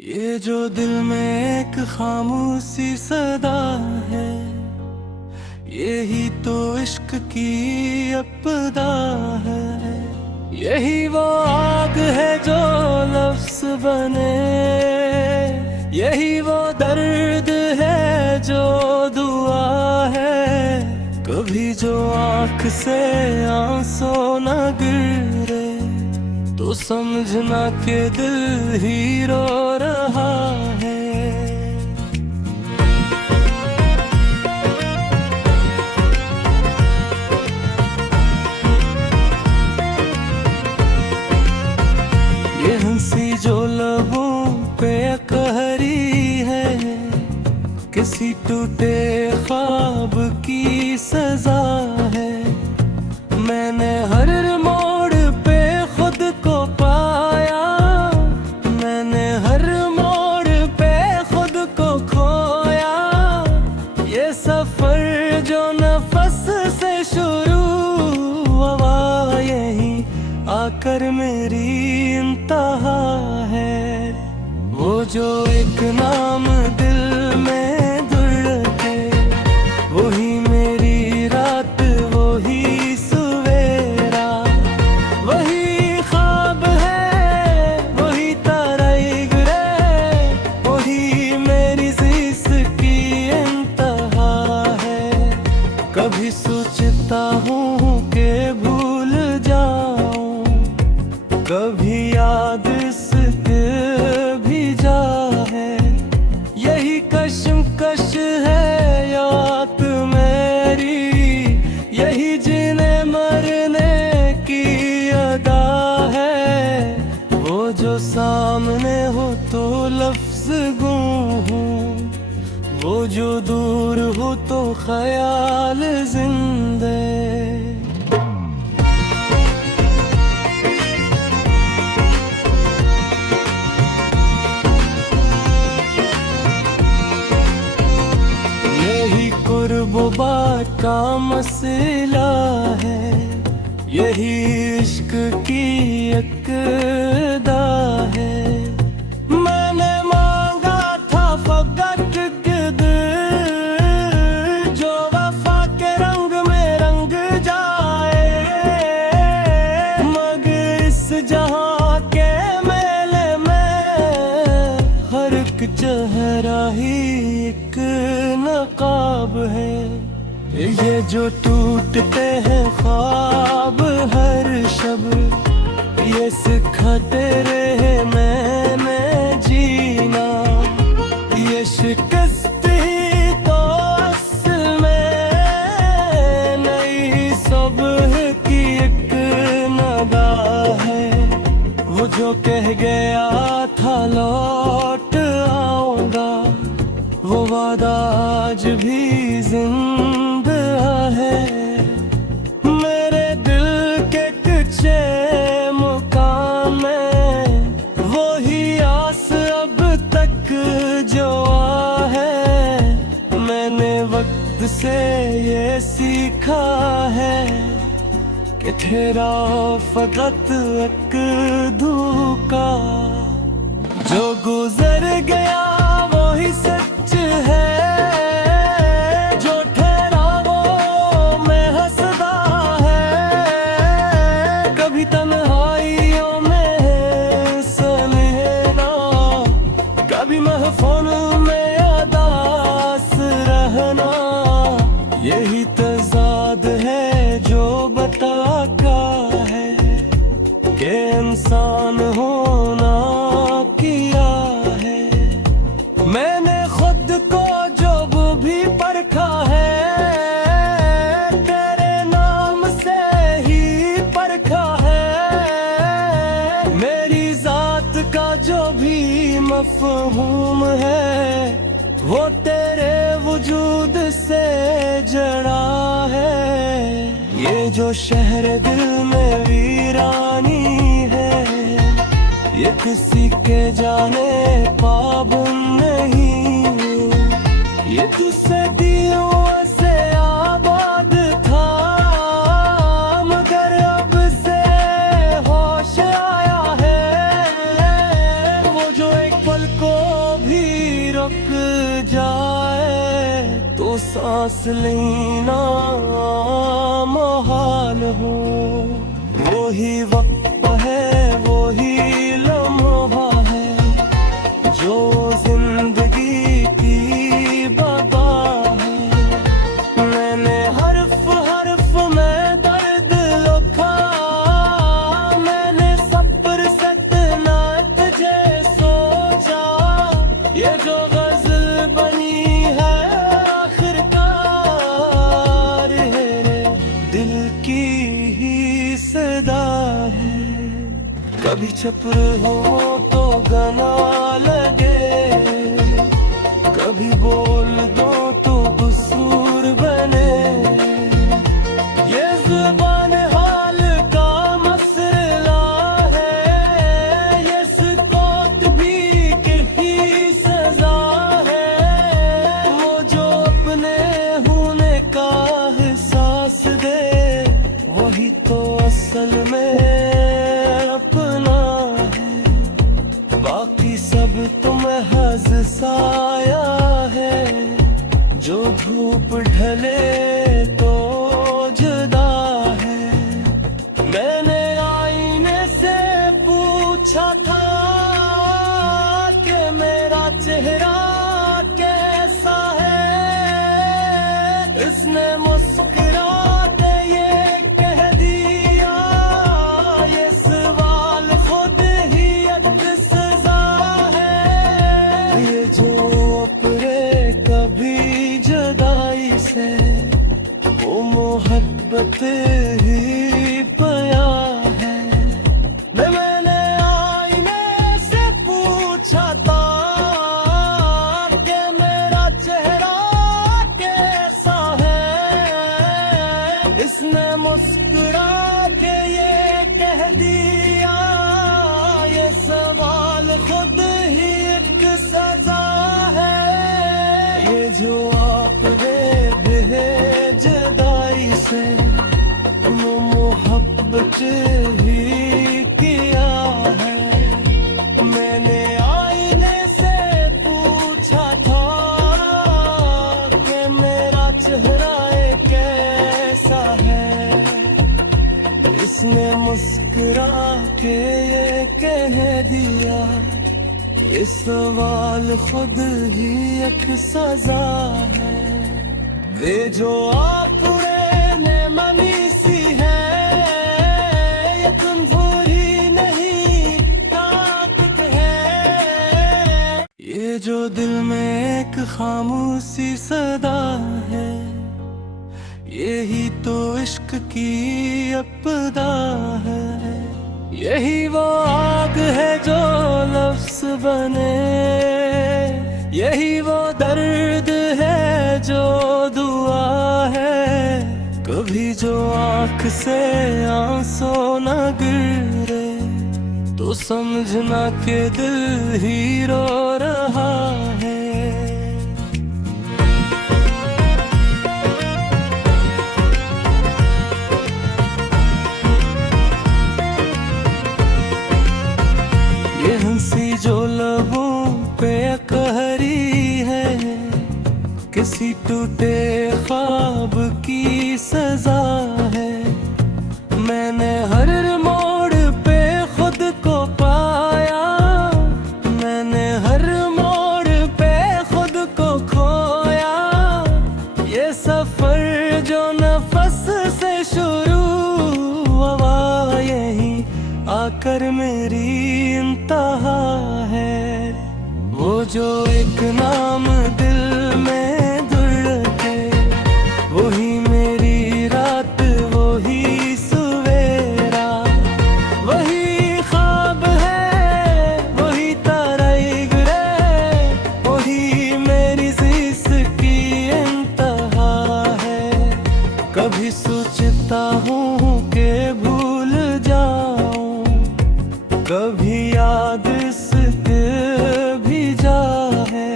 ये जो दिल में एक खामोशी सदा है, यही तो इश्क की अपदा है। यही वो आग है जो लफ्ज़ बने, यही वो दर्द है जो दुआ है। कभी जो आँख से आंसू न गिरे तो समझना कि दिल ही रो रहा है। ये हंसी जो लबों पे कहरी है, किसी टूटे ख्वाब की सजा है। मैंने हर मोड़ पे खुद को पाया, मैंने हर मोड़ पे खुद को खोया। ये सफर जो नफस से शुरू हुआ, यही आकर मेरी इंतहा है। वो जो एक नाम दिल में धुड़के, वही मेरी रात, वही सवेरा, वही ख्वाब है, वही तारा गिरे, वही मेरी ज़िस की इंतहा है। कभी सोचता हूँ कि भूल जाऊं, कभी याद इसके भी जा है। यही कश्मकश है याद मेरी, यही जीने मरने की अदा है। वो जो सामने हो तो लफ्ज़ गूं हूँ, वो जो दूर हो तो ख्याल जिंदे। कुर्बो बात का मसला है, यही इश्क की अक़दा है। मैंने मांगा था फ़क़त के दिल, जो वफ़ा के रंग में रंग जाए। मगर इस जहाँ के मेले में हर एक चेहरा ही एक नकाब है। ये जो टूटते हैं ख्वाब हर शब, ये सिखाते रहे मैंने जीना। ये शिकस्त ही तो असल में नई सुबह की एक नदा है। वो जो कह गया था लौट आऊंगा, वो वादा आज भी जिंदा है। मेरे दिल के कच्चे मुकाम में वही आस अब तक जो है। मैंने वक्त से ये सीखा है कि तेरा फ़क़त एक धोखा। जो गुजर गया वही सच है, जो ठहरा वो में हंसदा है। कभी तन्हाइयों में सनहना, कभी महफ़ूल में अदास रहना। यही तज़ाद है जो बताता है कि इंसान होना किया है। मैंने खुद को जो भी परखा है, तेरे नाम से ही परखा है। मेरी जात का जो भी मफ़हूम है, वो तेरे वजूद से जड़ा है। ये जो शहर दिल में वीरानी है, ये किसी के जाने पाबंद नहीं। ये तुझसे दिलों से आबाद था, मगर अब से होश आया है। वो जो एक पल को भी रुक जाए तो सांस लेना मुहाल हो। वही वक्त है, वही लम्हा है जो जिंदगी की बका है। मैंने हर्फ हर्फ में दर्द लिखा, मैंने सब्र से इतना तुझे सोचा। ये जो गजल बनी है आखिरकार है दिल की ही सदा है। कभी चप्र हो तो गना लगे, कभी बोल दो तो कसूर बने। ये ज़ुबान हाल का मसला है, ये सुकूत भी की सजा है। वो जो अपने होने का एहसास दे वही तो असल में अपना है। बाकी सब तो महज साया है, जो धूप ढले तो जुदा है। मैंने आईने से पूछा था कि मेरा चेहरा कैसा है। इसने मुस्कुरा के ये कह दिया, ये सवाल खुद ही एक सजा है। ये जो अपने कभी जुदाई से वो मोहब्बत ही पाया है। मैंने आईने से पूछा था कि मेरा चेहरा कैसा है। इसने मुस्कुरा के ये कह दिया, ये सवाल खुद ही एक सजा है। ये जो आपने जुदाई से वो मोहब्बत ही किया है। मैंने आईने से पूछा था कि मेरा चेहरा कैसा है। इसने मुस्कुरा के ये कह दिया, ये सवाल खुद ही एक सजा है। वे जो आपने मनी सी है, ये कमजोरी नहीं ताकत है। ये जो दिल में एक खामोशी सदा है, यही तो इश्क की अपदा है। यही वो आग है जो लफ्ज़ बने, यही वो दर्द है जो दुआ है। कभी जो आँख से आंसू न गिरे तो समझना कि दिल ही रो रहा है। ये हंसी जो लबों पे कहरी है, किसी टूटे ख्वाब की सजा है। मैंने हर मोड़ पे खुद को पाया, मैंने हर मोड़ पे खुद को खोया। ये सफर जो नफस से शुरू हुआ, यही आकर मेरी इंतहा है। वो जो एक नाम दिल में धुड़के, वही मेरी रात, वही सवेरा, वही ख्वाब है, वही तारे गिरे, वही मेरी ज़िस्त की इंतहा है। कभी सोचता हूँ कि भूल जाऊं, कभी याद इसके भी जा है।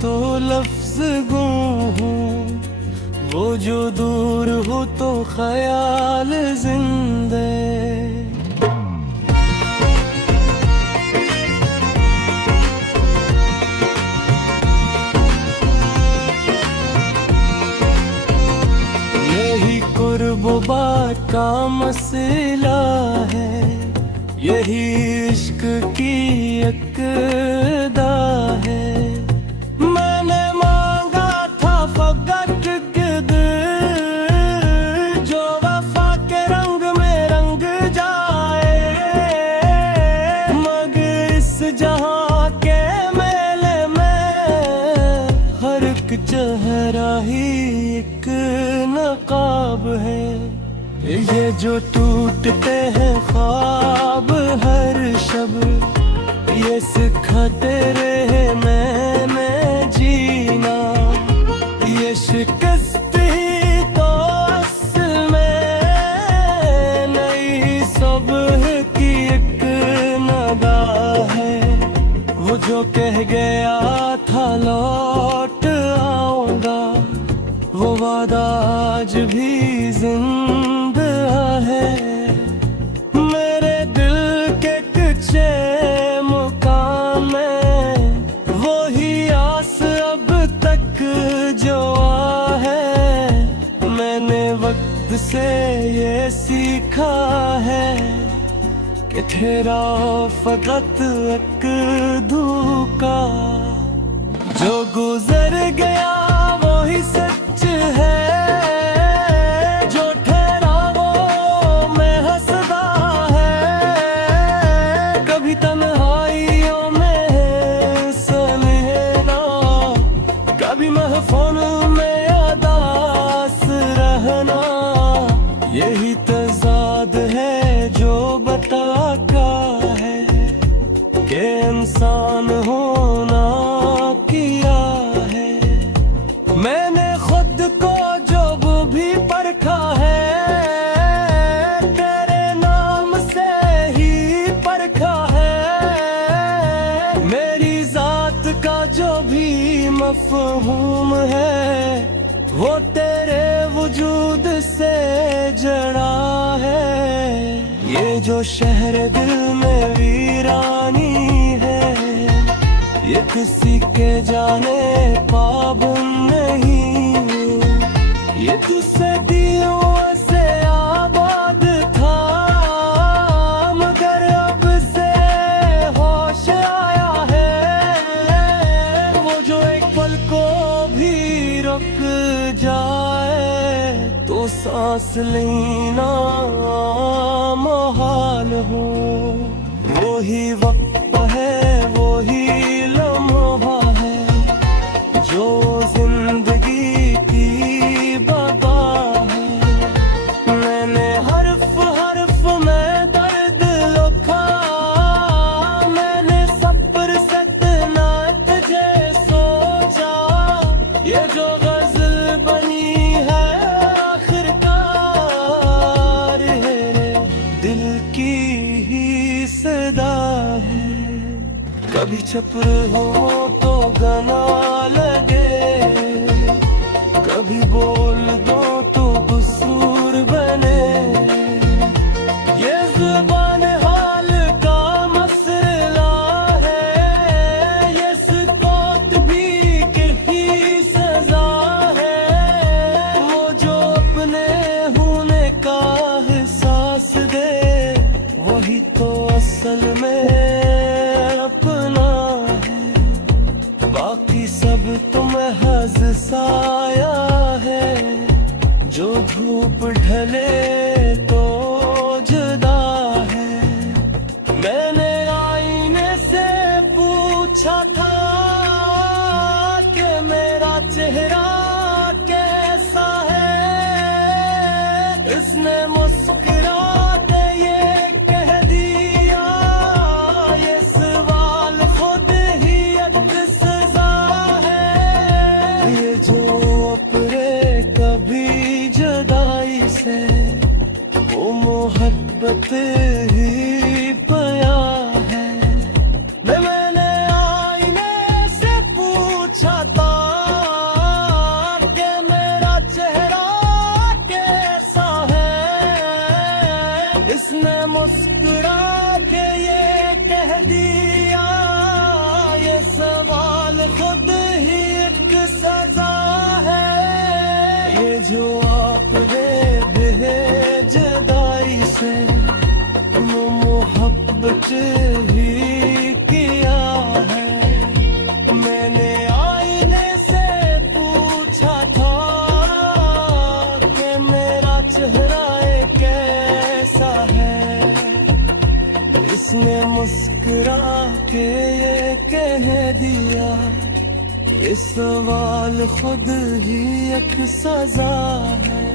तो लफ्ज गूं हूँ, वो जो दूर हो तो ख्याल जिंदे। यही कुर्बो बात का मसला है, यही इश्क की अक़दा है। मैंने मांगा था फकत के दिल, जो वफा के रंग में रंग जाए, मगर इस जहां के मेले में हर एक चेहरा ही एक नकाब है। ये जो टूटते हैं ख्वाब हर शब, ये सिखाते रहे मैंने जीना। ये शिकस्त ही तो असल में नई सुबह की एक नगा है। वो जो कह गया था लौट आऊंगा, वो वादा आज भी जिंदा है। मेरे दिल के कच्चे मुकाम में वही आस अब तक जो है। मैंने वक्त से ये सीखा है कि तेरा फकत एक धोखा, जो गुजर गया वही सच है। यही तज़ाद है जो बताता है कि इंसान होना किया है। मैंने खुद को जो भी परखा है, तेरे नाम से ही परखा है। मेरी जात का जो भी मफ़हूम है, वो तेरे वजूद से जड़ा है। ये जो शहर दिल में वीरानी है, ये किसी के जाने पाबंद नहीं। ये तुझसे दियों से आबाद था, मगर अब से होश आया है। वो जो एक पल को भी रुक जाए तो सांस लेना मुहाल हो। वही वक्त है, वही लम्हा है, जो जिंदगी की बका है। मैंने हर्फ हर्फ में दर्द लिखा, मैंने सब्र से इतना तुझे सोचा। ये जो गजल बनी है आखिरकार है, दिल की ही सदा है। कभी चप्र हो तो गना लगे, कभी बोल दो तो कसूर बने। ये ज़ुबान हाल का मसला है, ये सुकूत भी की सजा है। वो जो अपने होने का एहसास दे, वही तो असल में अपना है। बाकी सब तो महज साया है, जो धूप ढले तो जुदा है। मैंने आईने से पूछा था कि मेरा चेहरा कैसा है। इसने मुस्कुराते ये कह दिया, ये सवाल खुद ही एक सजा है। ये जो अपने कभी जुदाई से, वो मोहब्बत ही पाया है। मैंने आईने से पूछा बता के मेरा चेहरा कैसा है। इसने मुस्कुरा के ये कह दिया, ये सवाल खुद ही एक सजा है। ये जो आपने दे जुदाई से वो मोहब्बत ही किया है। मैंने आईने से पूछा था कि मेरा चेहरा कैसा है। इसने मुस्कुरा के ये कह दिया, ये सवाल खुद ही एक सजा है।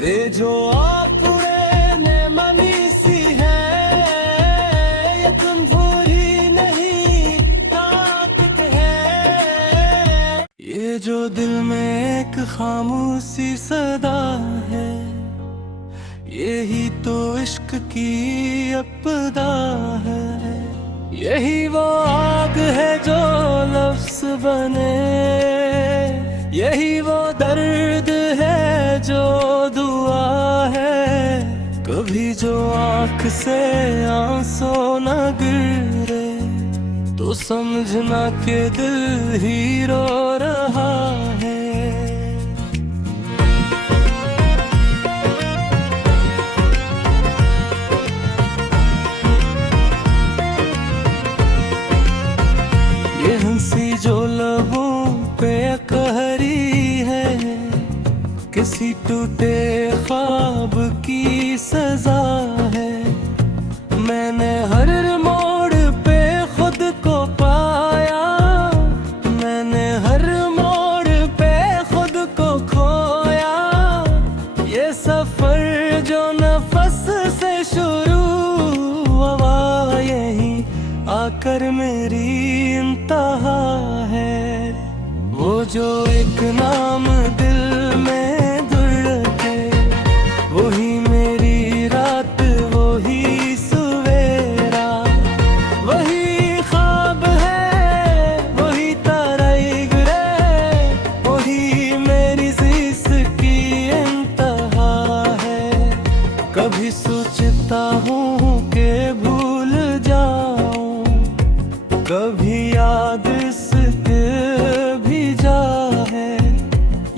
वे जो आपने मनी सी है, ये कमजोरी नहीं ताकत है। ये जो दिल में एक खामोशी सदा है, यही तो इश्क की अपदा है। यही वो आग है जो लफ्ज़ बने, यही वो दर्द है जो दुआ है। कभी जो आँख से आंसू न गिरे तो समझना कि दिल ही रो रहा है। ये हंसी जो लबों पे कहरी है, किसी टूटे ख्वाब की सजा है। मैंने हर मोड़ पे खुद को पाया, मैंने हर मोड़ पे खुद को खोया। ये सफर जो नफस से शुरू हुआ, यही आकर मेरी इंतहा है। वो जो एक नाम दिल में धुड़के, वही मेरी रात, वही सवेरा, वही ख्वाब है, वही तारे गिरे, वही मेरी ज़िस्त की इंतहा है। कभी सोचता हूँ कि भूल जाऊं, कभी याद इसके भी जा है।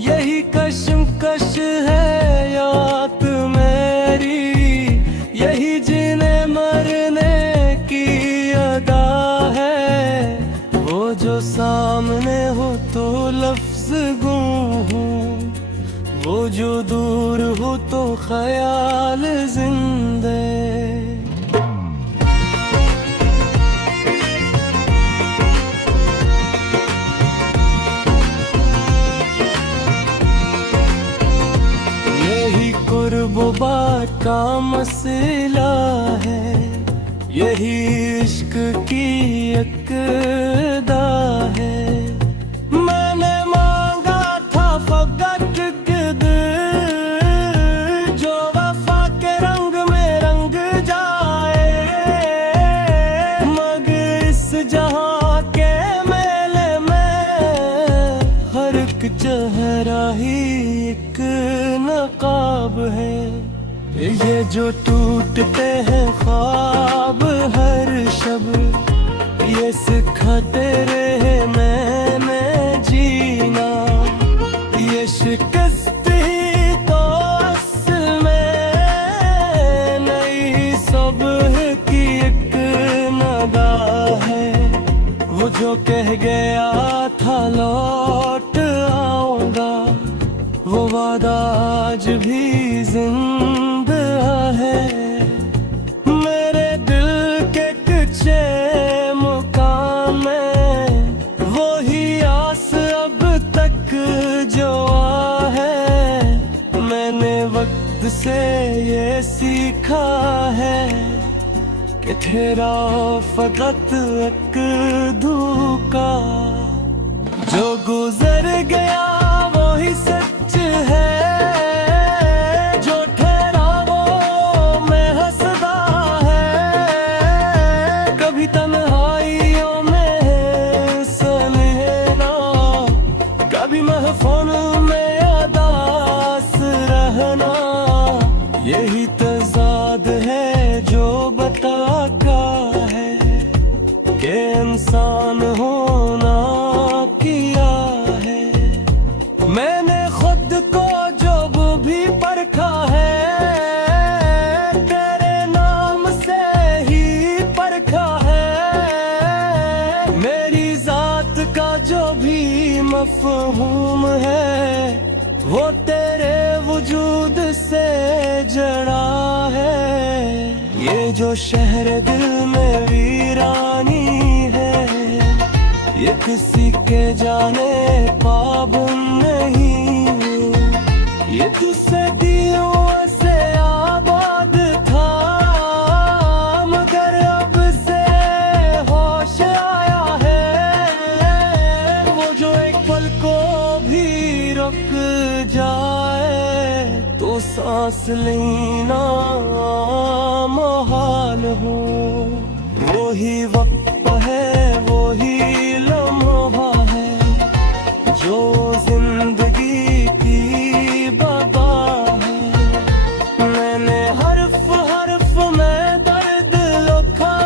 यही कश्मकश है याद मेरी, यही जीने मरने की अदा है। वो जो सामने हो तो लफ्ज़ गूं हूँ, वो जो दूर हो तो ख्याल जिंदे। कुर्बो बात का मसला है, यही इश्क की एक अदा है। मैंने मांगा था फकत के दिल, जो वफा के रंग में रंग जाए। मगर इस जहां के मेले में हर एक चेहरा ही एक नकाब है। ये जो टूटते हैं ख्वाब हर शब, ये सिखाते रहे मैंने जीना। ये शिकस्त ही तो असल में नई सुबह की एक नदा है। वो जो कह गया था लौट आऊंगा, वो वादा आज भी जिंदा है। मेरे दिल के कच्चे मुकाम में वही आस अब तक जो है। मैंने वक्त से ये सीखा है कि तेरा फकत एक धोखा, जो गुजर गया वही सच है। जो ठहरा वो मैं हंसदा है, कभी तन्हाइयों में सनहरा भी मफ़हूम है वो तेरे वजूद से जड़ा है। ये जो शहर दिल में वीरानी है ये किसी के जाने पाबंद नहीं। ये तुझसे दियों से आबाद था मगर अब से होश आया है। वो जो एक पल को भी रुक जाए तो सांस लेना मुहाल हो। वो ही वक्त है वो ही लम्हा है जो जिंदगी की बका है। मैंने हर्फ हर्फ में दर्द लिखा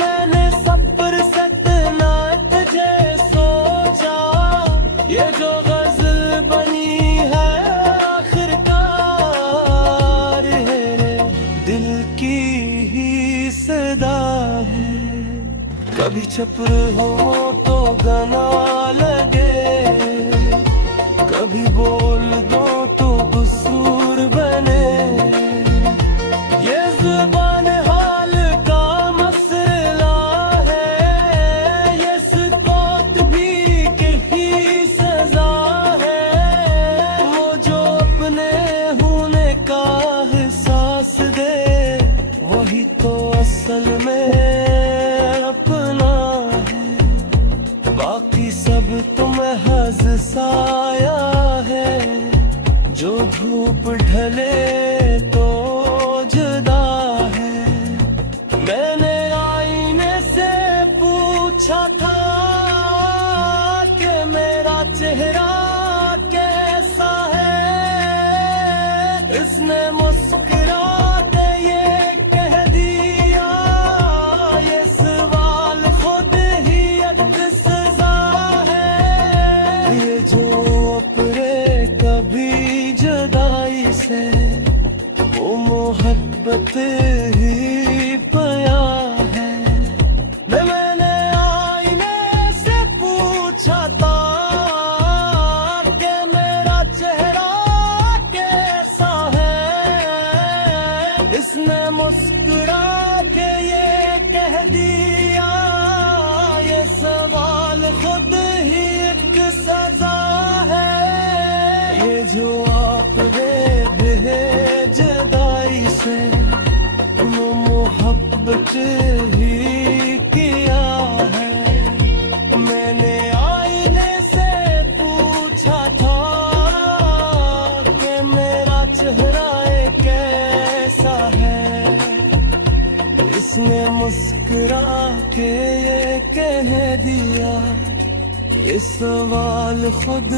मैंने सब्र से इतना तुझे सोचा। ये जो गजल बनी है आखिरकार है दिल की ही सदा है। कभी चप्र हो तो गना लगे कभी बोल दो तो कसूर बने। ये ज़ुबान हाल का मसला है ये सुकूत भी की सजा है। वो जो अपने होने का एहसास दे वही तो असल में अपना है। बाकी सब तो महज साया है जो धूप ढले तो जुदा है। मैंने आईने से पूछा था कि मेरा चेहरा कैसा है। इसने मुस्कुरा के ये कह दिया ये सवाल खुद ही एक सजा है। ये जो अपने कभी जुदाई से वो मोहब्बत ही पाया है। मैंने आईने से पूछा था कि मेरा चेहरा कैसा है। इसने मुस्कुरा के ये कह दिया ये सवाल खुद ही एक सजा है। ये जो आप दे जुदाई से वो मोहब्बत ही किया है। मैंने आईने से पूछा था कि मेरा चेहरा कैसा है। इसने मुस्कुरा के ये कह दिया ये सवाल खुद